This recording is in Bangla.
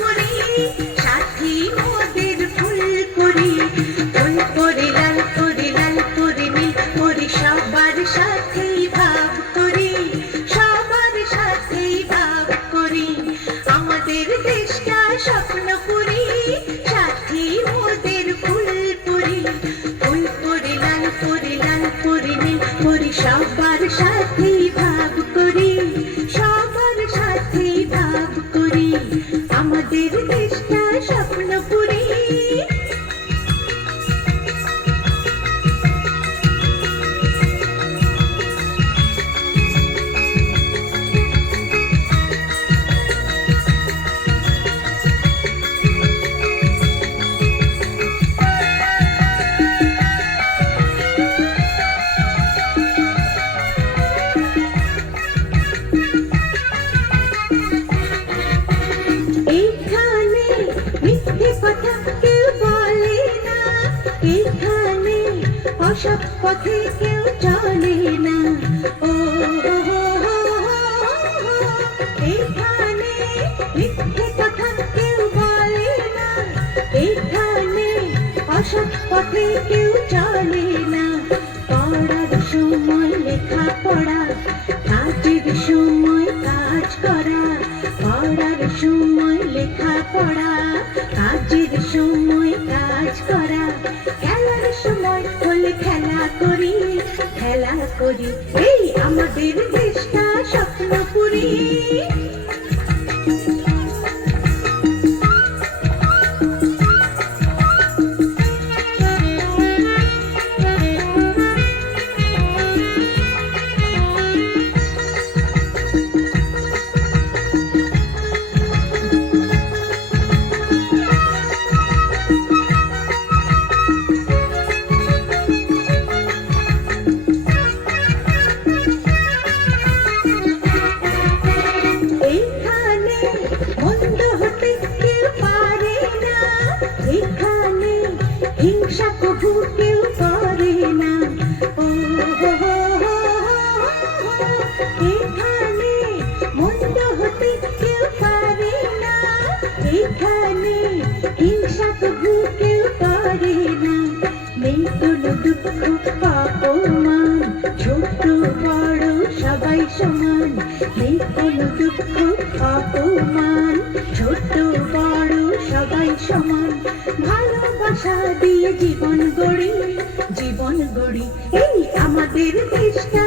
করি, সাথী মোদের ফুল করি, ফুল করে লাল করে লাল করে নীল করি, সবার সাথেই ভাব করি, সবার সাথেই ভাব করি, আমাদের দেশটা স্বপ্ন করি, সাথী মোদের ফুল করি, ফুল করে লাল করে লাল করে নীল করি, সবার সাথেই ভাব করি, সবার সাথেই ভাব করি, আমাদের দেশটা স্বপ্ন করি। এখানে মিথ্যে কথা কেউ বলে না, এখানে অসৎ পথে কেউ চলে না, ও এখানে মিথ্যে কথা কেউ বলে না, এখানে অসৎ পথে কেউ চলে না, পড়ার সময় লেখা পড়া, কাজের সময় কাজ করা, পড়ার সময় লেখা পড়া, কাজের সময় কাজ করা, খেলার সময় হলে খেলা করি, খেলা করি, এই আমাদের দেশটা স্বপ্ন করি। এখানে মন্দ হতে কেউ পারে না, এখানে হিংসা কবু কেউ করে না, ও এখানে মন্দ হতে কেউ পারে না, এখানে হিংসা কবু কেউ করে না, নেই কোনো দুঃখ অপমান, ছোট বড় সবাই সমান, নেই কোনো দুঃখ অপমান, ছোট বড় সবাই সমান, ভালোবাসা দিয়ে জীবন গড়ি, জীবন গড়ি, এই আমাদের দেশটা